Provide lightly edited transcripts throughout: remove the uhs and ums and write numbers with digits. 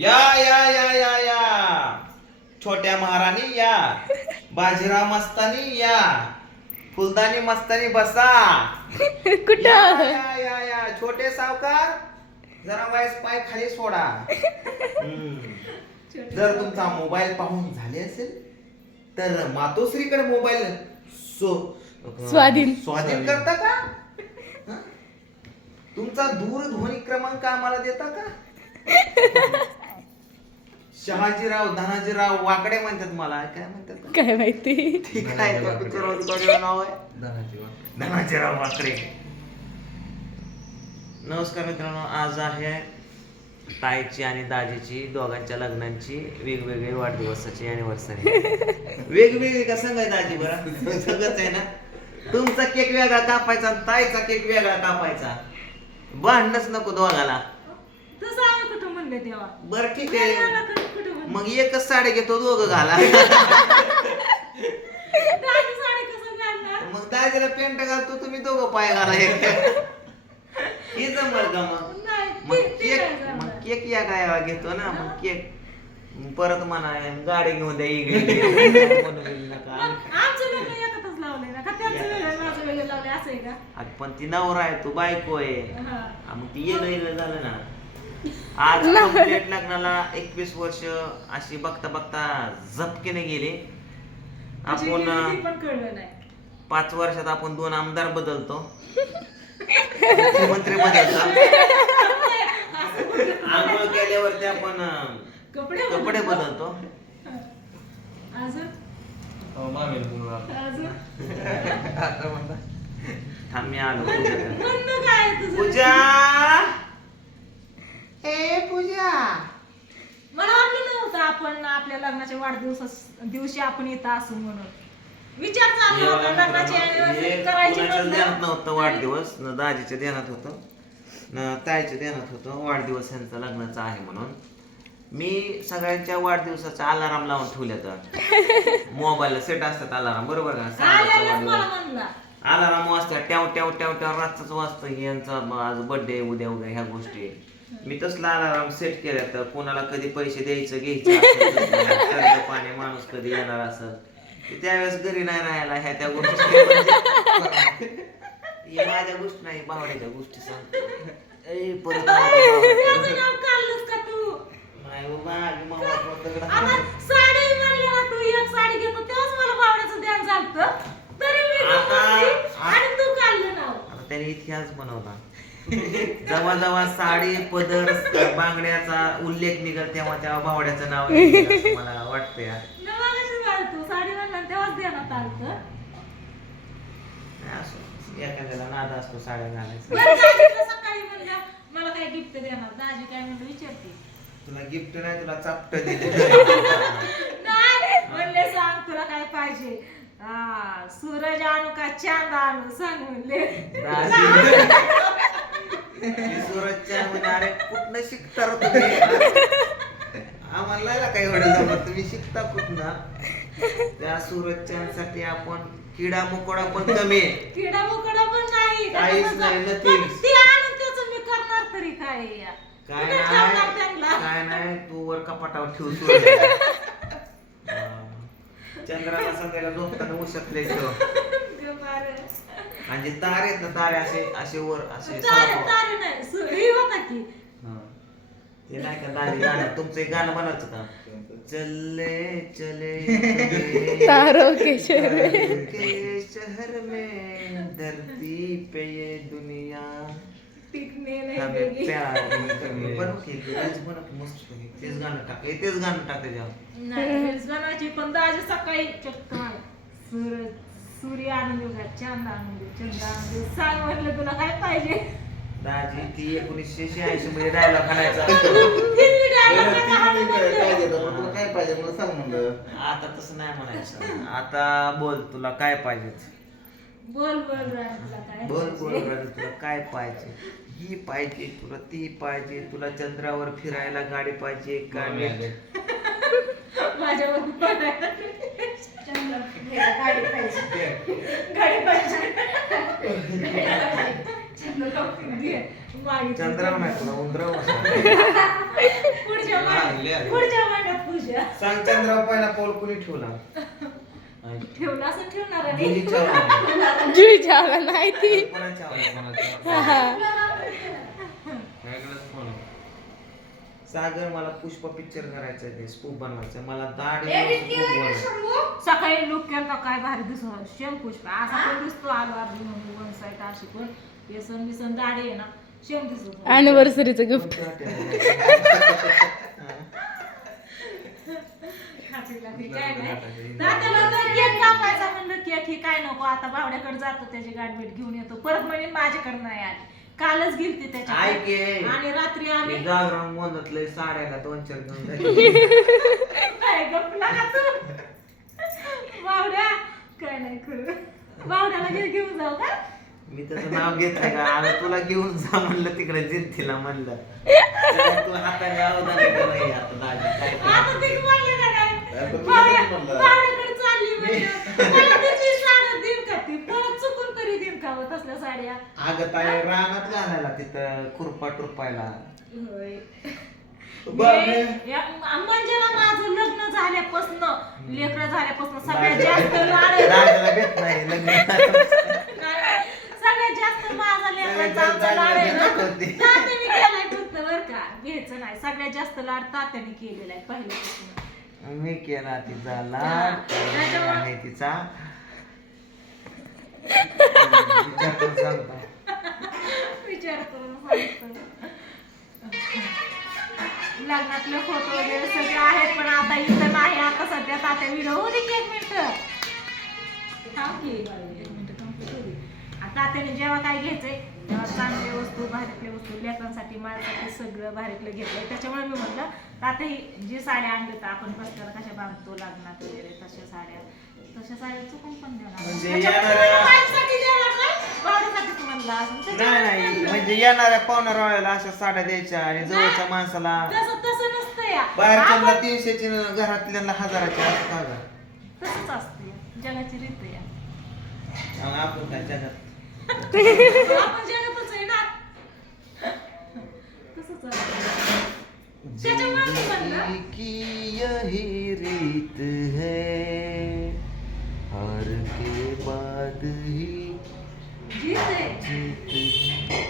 या या या या या छोट्या महाराणी या, बाजीराव मस्तानी या, फुलदानी मस्तानी बसा. कुठं या या या या छोटे सावकार जरा वाईस पाय खाली सोडा. जर तुमचा मोबाईल पाहून झाले असेल तर मातोश्रीकडे मोबाईल स्वाधीन करता का? हं? तुमचा दूरध्वनी क्रमांक आम्हाला देता का? शहाजीराव धनाजीराव वाकडे म्हणतात, मला काय म्हणतात काय माहिती. ठीक आहे, नाव आहे धनाजीराव वाकडे. नमस्कार मित्रांनो, आज आहे ताईची आणि दाजीची दोघांच्या लग्नांची वेगवेगळी वाढदिवसाची अॅनिव्हर्सरी. वेगवेगळी का सांगाय दाजी बरं सगळंच आहे ना. तुमचा केक वेगळा कापायचा आणि ताईचा केक वेगळा कापायचा. भांडणच नको दोघाला. बर ठीक आहे, मग एकच साडी घेतो दोघं घाला. मग दाजीला पेंट घालतो, तुम्ही दोघं पाय घाला. हे जमल का मग केक या काय घेतो ना. मग केक परत म्हणा गाडी घेऊन द्या इकडे. पण ती नवरा आहे, तू बायको आहे, मग ती येणं झालं ना. आज कंप्लीट लग्नाला 21 वर्ष अशी बघता बघता झपकेने गेली. आपण 5 वर्षात आपण 2 आमदार बदलतो, मुख्यमंत्री बदलतो, आंघोळ केल्यावरती आपण कपडे बदलतो. थांब मी आलो. पूजा ए पूजा, मला वाटलं नव्हतं आपण आपल्या लग्नाच्या दिवशी आपण येत असं म्हणून विचार चालला होता. लग्नाची anniversary करायची ध्यानात नव्हतं वाढदिवस, न दाजीच्या ध्यानात होतं न ताईच्या ध्यानात होतं वाढदिवस यांचा लग्नाचा आहे म्हणून. मी सगळ्यांच्या वाढदिवसाचा अलाराम लावून ठेवल्या. तर मोबाईलला सेट असतात अलाराम, बरोबर का? अलाराम वाजतात, ट्याव ट्याव ट्याव ट्याव रातच वाजतं यांचा आज बर्थडे उद्या उद्या ह्या गोष्टी. मी तसला अलाराम सेट केला. तर कोणाला कधी पैसे द्यायचं घ्यायचं पाणी माणूस कधी येणार असेल त्यावेळेस घरी नाही राहायला ह्या त्या गोष्टी. माझ्या गोष्टी नाही, भावड्याच्या गोष्टी सांगतो. परत नाही त्याने इतिहास बनवला. जेव्हा जेव्हा साडी पदर बांगड्याचा उल्लेख निघल तेव्हा तेव्हा भावड्याचं नाव मला वाटतंय. एखाद्याला नाद असतो साड्या घालायचा. मला काय गिफ्ट देणार दाजी काय म्हणलं विचारते. तुला गिफ्ट नाही, तुला चापट दिले. म्हणले सांग तुला काय पाहिजे. सूरज आणू का चांद आणू सांग म्हणले. सूरजच्या अरे कुठनं शिकता तुम्ही? आम्हाला काय एवढं जमत, तुम्ही शिकता कुठनं? त्या सूरजच्यासाठी आपण किडा मुकोडा पण कमी आहे. किडा मुकोडा पण नाही, काहीच नाही, नथिंग. ती आणून त्याचं मी करणार तरी काय. काय नाही, तू वर कपाटावर ठेव सूरज. चंद्राला संध्याला झोपताना उशकले ठेव. आणि तारे आहेत ना, तारे असे असे वर असे तारे नाही सूर्य होता की. ते नाही का दादी गाणं, तुमचं एक गाणं म्हणायचं का? चले चले तारों के शहर में धरती पे ये दुनिया टिकने हमें नहीं प्यार बरं केली मस्त. तेच गाणं टाक, तेच गाणं टाक त्याच्यावर. नाही बनवायची पण दाजी सकाळी चक्क सूर्य आणून देऊ का चांद आणून देऊ चंद्र आणून देऊ सांग म्हटलं तुला काय पाहिजे. दाजी ती 1986 मध्ये डायलॉग हाणायचा. काय पाहिजे मला सांग म्हणलं. आता तसं नाही म्हणायचं, आता बोल तुला काय पाहिजे. बोल बोल तुला काय बोल बोल तुला काय पाहिजे. ही पाहिजे तुला, ती पाहिजे तुला, चंद्रावर फिरायला गाडी पाहिजे का? माझ्यावर गाडी पाहिजे गाडी पाहिजे. चंद्रावर नाही तुला उंदरावर. पुढच्या पुढच्या महिन्यात पूजा सांग चंद्राव पहिला पाऊल कुणी ठेवला ठेवला असं ठेवणार आहे. जुलीच्या आवडीने. जुळी चावला नाही ती कोणाच्या आवडीने? हा, हा. सागर मला पुष्पा पिक्चर करायचा आहे स्पूप बनवायचं मला दाढी सकाळी लुक केला काय भारी दिसतो शेम पुष्पा असा पण दिसतो आलो वन साईड अशी पण व्यसन बिसन दाढी आहे ना शेम दिसतो. अॅनिव्हर्सरीचं गिफ्ट काय नाही तात्याला तर केक कापायचा म्हणलं केक ही काय नको आता बावड्याकडे जातो त्याची गाठभेट घेऊन येतो परत म्हणे माझ्याकडे नाही आली कालच गेलती ऐक त्याच्या ये. आणि रात्री आम्ही जागरण गोंधळातले साड्याला 2-4 घेऊन जायचे. काय गप्पला का तू बावड्या काय नाही खरं बावड्याला घेऊन जाऊ का मी त्याचं नाव घेतलंय का आम्ही तुला घेऊन जा म्हणलं तिकडे जिरतीला म्हणलं तू हाताने अवधान नाही आता दाजी काय ते. आता ते म्हणले ना काय पण तुम्ही बावड्या- कधी म्हणलं? बावड्याकडे चालली म्हणजे मला त्याची साडं देईन का ती परत चुकून तरी देईन का हो तसल्या साड्या अगं ताई रानात घालायला तिथं खुरपा टुरपायला होय. बापरे. म्हणजे ना माझं लग्न झाल्यापासून लेकरं झाल्यापासून सगळ्यात जास्त लाड राजाला भेट नाही लग्न सगळ्यात जास्त माझा लेकरांचा आमचा लाड आहे ना तात्याने केलाय फक्त बरं का घ्यायचं नाही सगळ्यात जास्त लाड तात्याने केलेला आहे पहिल्यापासून मी केला तिचा हा. लाड त्याच्यामुळं- आहे तिचा विचार करून सांगतो. विचार करून सांगतो. लग्नातले फोटो वगैरे सगळे आहेत पण आता इथं नाही आता सध्या तात्या व्हिडिओ होती की 1 मिनिट थांब की 1 मिनिट थांब की. आता तात्याने जेव्हा काय घ्यायचंय तेव्हा चांगल्या वस्तू भारीतल्या वस्तू लेकरांसाठी माझ्यासाठी सगळं भारीतलं घेतलंय त्याच्यामुळे मी म्हटलं तात्या ही जी साड्या आणल्या तर आपण बसल्याला कशा बांधतो लग्नात वगैरे तशा साड्या चुकून पण देणार म्हणजे त्याच्यामुळे येणाऱ्या- माझ्यासाठी देणार नाही, भावड्यासाठीच म्हणलं असं. नाही म्हणजे येणाऱ्या पाहुण्या रावळ्याला अशा साड्या द्यायच्या आणि जवळच्या माणसाला तसं नसतं या बाहेरच्यांना आपण- 300ची घरातल्यांना 1000ची असं का गं? तसंच असते जगाची रीत आहे या. मग आपण काय जगात आपण जगातच आहे ना तसंच असतं. त्याच्यामुळे मी म्हणलं जिंदगी की यही रीत है हार के बाद ही जीत आहे जीत है.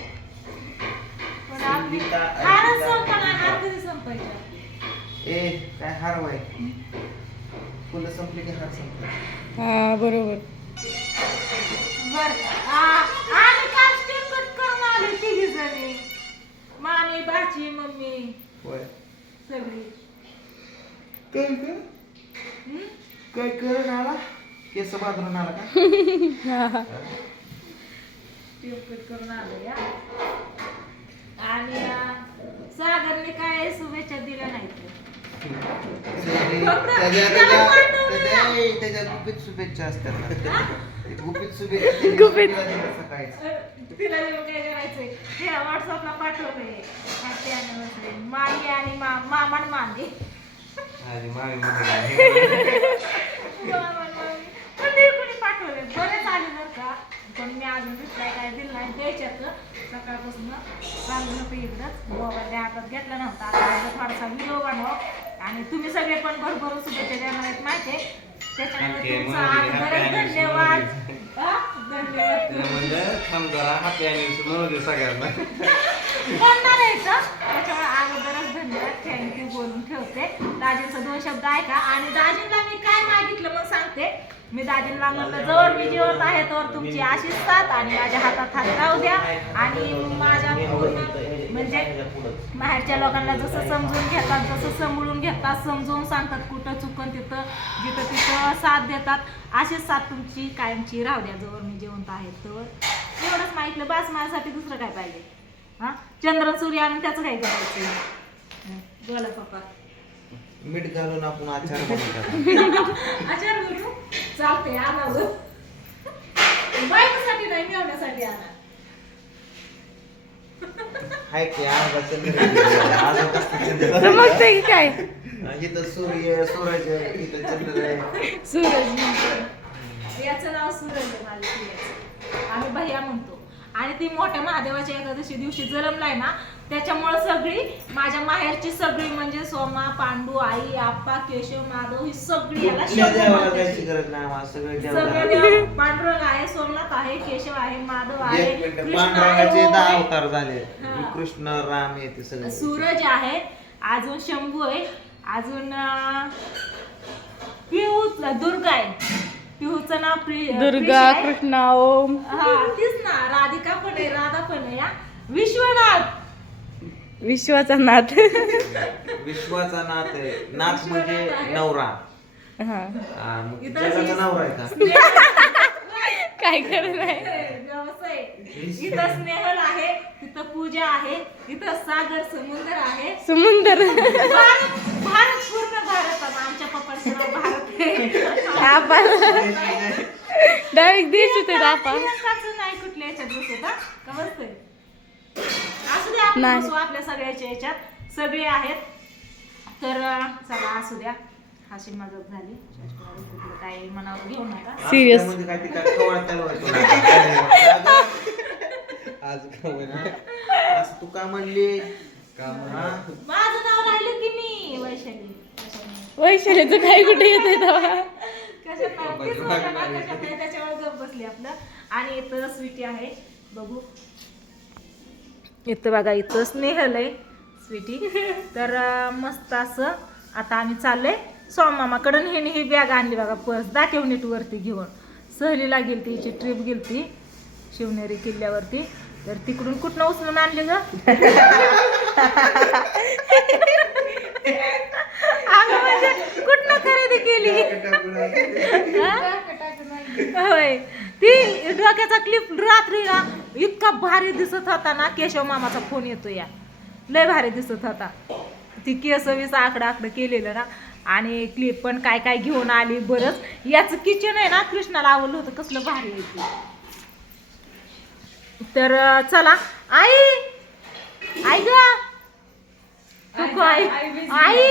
पण आपली संगीता- हारच संपणार हार कधी संपायचे आपले? ए काय हार वय फुलं संपली की हार संपला हा बरोबर बरं आणि काल स्टेप कट करून आले तिघी जणी मामी बाची मम्मी होय सगळी काय काय हम्म? काय करून आला केस बांधून आला का हा, हा. स्टेप कट करून आले या आणि सागरने काय शुभेच्छा दिल्या नाहीत त्याच्या गुपित शुभेच्छा असतात ना. गुपित शुभेच्छा गुपित. सकाळी तिला जेव्हा काय करायचंय ते व्हॉट्सअपला पाठवलंय हॅपी अॅनिव्हर्सरी मामी आणि मामा आणि मांगे कोणी पाठवले बरेच आले बरं का पण मी अजून रिप्लाय काय दिला नाही द्यायच्यात सकाळपासून चालू नको इकडंच मोबाईल हातात घेतला नव्हता आता थोडासा व्हिडिओ बनव आणि तुम्ही सगळे पण भरभरून शुभेच्छा देणार आहेत माहिती आहे त्याच्यामुळे तुमचा अगोदरच धन्यवाद हा? धन्यवाद बोलणार आहे का त्याच्यामुळे अगोदरच धन्यवाद थँक्यू बोलून ठेवते दाजींचं 2 शब्द ऐका आणि दाजींना मी काय मागितलं मग सांगते मी दाजींना म्हणलं जवळ मी जिवंत आहे तर तुमची आशीष साथ आणि माझ्या हातात हात राहू द्या आणि माझ्या पूर्ण म्हणजे बाहेरच्या लोकांना जसं समजून घेतात जसं सांभाळून घेतात समजून सांगतात कुठं चुकन तिथं जिथं तिथं साथ देतात अशीच साथ तुमची कायमची राहू द्या जवळ मी जिवंत आहे तर एवढंच माहितलं बस माझ्यासाठी दुसरं काय पाहिजे हा चंद्र सूर्य आणि त्याचं काय करायचं बोला पप्पा मीठ घालून आपण आचार बनवतात आचार करू चालते आणा बायकोसाठी नाही मिळवण्यासाठी आणा हाय की अर्धा चंद्र आज कसं चंद्र चमकतंय की काय इथं सूरज इथं चंद्र आहे सूरज याचं नाव सूरज आहे माझ्या प्रियाचं आम्ही भैया म्हणतो आणि ती मोठ्या महादेवाच्या एकादशी दिवशी जन्मलाय ना त्याच्यामुळे सगळी माझ्या माहेरची सगळी म्हणजे सोमा, पांडू, आई, आप्पा, केशव, माधव ही सगळी याला कुठल्या शंभू देवाला म्हणतात. जायची गरज नाही आम्हाला सगळे देव सगळे घरात. देव पांडुरंग आहे, सोमनाथ आहे, केशव आहे, माधव आहे, एक मिनिट, कृष्ण आहे, पांडुरंगाचे ओम 10 आहे, अवतार झाले हा. कृष्ण राम हे ते सगळे सूरज आहे, अजून शंभू आहे, अजून पिहू दुर्गा आहे. पिहूचं नाव दुर्गा, आहे. कृष्णा, ओम. हा तीच ना, राधिका पण आहे, राधा पण आहे. हा. विश्वनाथ विश्वाचा नाथ. विश्वाचा नाथ आहे. नाथ म्हणजे नवरा हा. मग इथं जगाचा नवरा आहे का काय करत नाही. व्यवसाय. इथं स्नेहल आहे, तिथं पूजा आहे, इथं सागर समुद्र आहे. समुंदर. भारत भारत पूर्ण भारत आहे. आमच्या पप्पाचं नाव भारत आहे. आपण डायरेक्ट देश होते आपा. प्रियंकाचं नाही कुठल्या याच्यात बसत हा? का बसतंय? असू द्या आपण नाही. बसू आपल्या सगळ्याच्या याच्यात सगळे आहेत. तर चला असू द्या. हाशी मजाक झाली. काय मनावर घेऊ नका. Serious. त्यामध्ये काय ते काय खवळ चालू आहे तुला? आज काय म्हणलं? असं तू का म्हणली हा? माझं नाव राहिलं की मी वैशाली. वैशालीचं काय कुठे येते तेव्हा. कशात नाही, तीच होतं ना, कशात नाही, त्याच्यावर गप बसली आपलं. आणि इथं स्वीटी आहे, बघू इथं बघा, इथं स्नेहल आहे स्वीटी. तर मस्त असं आता आम्ही चाललोय सोमामाकडून. हिने ही बॅग आणली बघा, पर्स दाखव नीट वरती घेऊन. सहलीला गेलती, हिची ट्रिप गेलती शिवनेरी किल्ल्यावरती. तर तिकडून कुठनं उचलून आणली ग? अगं म्हणजे कुठनं खरेदी केली? हा? होय, ती डोक्याचा क्लिप रात्री ना इतका भारी दिसत होता ना. केशव मामाचा फोन येतो या, लय भारी दिसत होता. ती केस वीस आकडं केलेलं ना. आणि क्लिप पण काय काय घेऊन आली बरंच. याचं किचन आहे ना, कृष्णाला आवडलं होतं, कसलं भारी आहे ते. तर चला. आई आई ग तू आई आई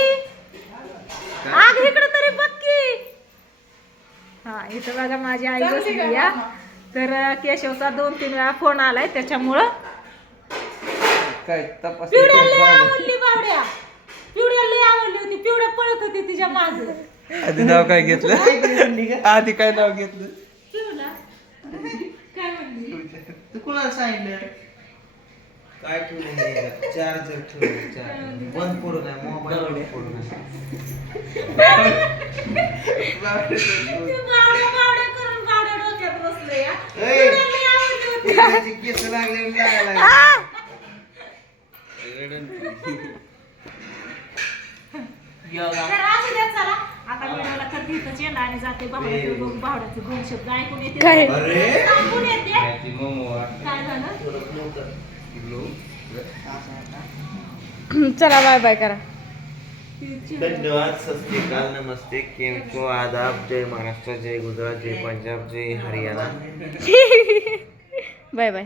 आग इकडे तरी बघ की. हा इथं बघा माझी आई बसली या. तर केशवचा 2-3 वेळा फोन आलाय, त्याच्यामुळं काय तपास पिवड्या लय आवडली बावड्या. पिवड्या लय आवडली होती. पिवड्या पळत होती तिच्या मागे. आधी नाव काय घेतलं? आधी काय नाव घेतलं? पिवळा काय म्हणली? तू कुणाला सांगितलं? काय ठेवलं? चार्जर ठेवलं. चार्जर बंद पडू नये, मोबाईल बंद पडू नये. बावड्या करून बावड्या डोक्यात बसले या. ए! पिवड्या लय आवडली होती. त्याची केस लागले लागायला. तर असू द्या, चला आता व्हिडिओला करते इथं चेंड आणि जाते भावड्याचं बघू. भावड्याचे 2 शब्द ऐकून येते. काय? अरे ऐकून येते. काय झालं? चला बाय बाय करा. धन्यवाद. सत श्री अकाल, नमस्ते, केम को, आदाब, जय महाराष्ट्र, जय गुजरात, जय पंजाब, जय हरियाणा. Bye bye.